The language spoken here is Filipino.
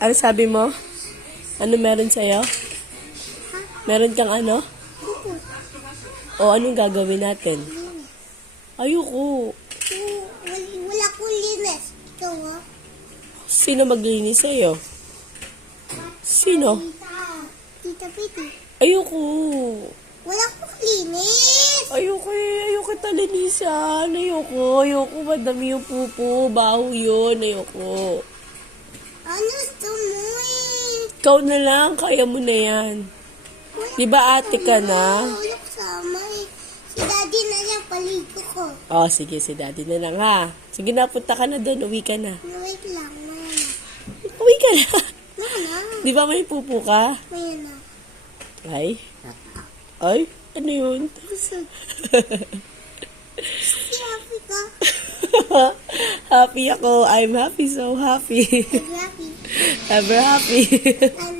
Ano sabi mo? Ano meron sa'yo? Meron kang ano? O anong gagawin natin? Ayoko. Wala kong linis. Ikaw ah. Sino maglinis sa'yo? Sino? Tita Piti. Ayoko. Wala kong linis. Ayoko eh. Ayoko talinisan. Ayoko. Madami yung pupo. Baho yun. Ayoko. Ano gusto mo eh? Ikaw na lang. Kaya mo na yan. Di ba ate ka na? Wala kasama eh. Si Daddy na lang paligo ko. Oh, sige. Si daddy na lang ha. Sige na, punta ka na doon. Uwi ka na. Wait lang. Uwi ka na. Nana. Di ba may pupo ka? May na. Ay? Ay? Ano yun? Si happy ka. Happy ako. I'm happy, so happy. Happy. Ever happy. Ano?